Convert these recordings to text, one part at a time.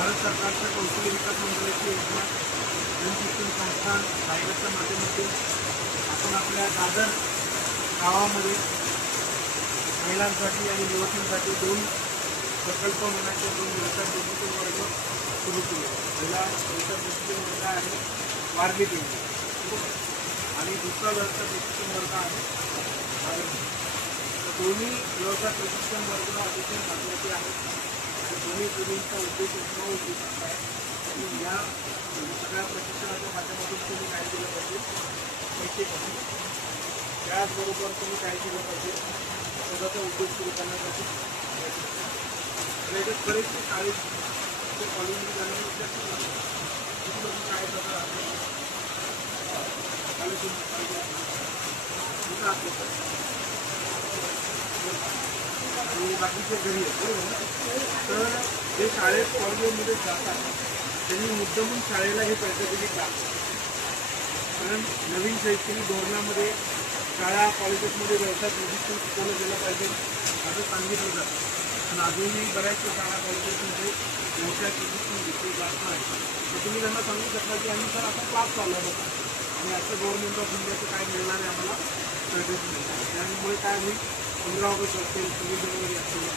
भारत सरकारच्या कौशल्य विकास मंडळाची योजना जनशिक्षण संस्थान रायगडच्या माध्यमातून आपण आपल्या दादर गावामध्ये महिलांसाठी आणि युवकांसाठी 2 प्रकल्प मनाचे 2 व्यवसाय प्रशिक्षण वर्ग सुरू केले. पहिला व्यवसाय प्रशिक्षण वर्ग आहे वारली पेंटिंग आणि दुसरा व्यवसाय प्रशिक्षण वर्ग आहे दोन्ही व्यवसाय प्रशिक्षण वर्ग अतिशय महत्त्वाचे आहेत. दोन्ही पिढींचा उद्देश एकमेव आहे आणि या सगळ्या प्रशिक्षणाच्या माध्यमातून तुम्ही काय केलं पाहिजे, पैसे कमी, त्याचबरोबर तुम्ही काय केलं पाहिजे, स्वतःचा उद्योग सुरू करण्यासाठी त्याच्यात बरेचसे शाळेचे कॉलेजमध्ये जाणारे विद्यार्थी काय प्रकार आहे आणि बाकीचे घरी तर जे शाळेत कॉलेजमध्ये जातात त्यांनी मुद्दामून शाळेला हे पैसे दिले का, कारण नवीन शैक्षणिक धोरणामध्ये शाळा कॉलेजेसमध्ये व्यवसाय प्रशिक्षण शिकवलं गेलं पाहिजे असं सांगितलं जातं. पण अजूनही बऱ्याचशा शाळा कॉलेजेसमध्ये व्यवसाय प्रशिक्षण घेतले जात नाही. तर तुम्ही त्यांना सांगू शकता की आम्ही सर आता क्लास चालला होता आणि असं गव्हर्नमेंट ऑफ इंडियाचं काय मिळणार आहे आम्हाला सर्टिफिकेट मिळणार. त्यामुळे काय होईल, 15 ऑगस्ट असेल, 26 जानेवारी असेल,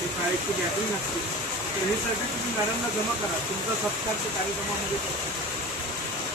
ते शाळेची गॅदरिंग असतील, तर हे सर्टिफिकेट तुम्ही मॅडमला जमा करा, तुमचा सत्कारच्या कार्यक्रमामध्ये करतो.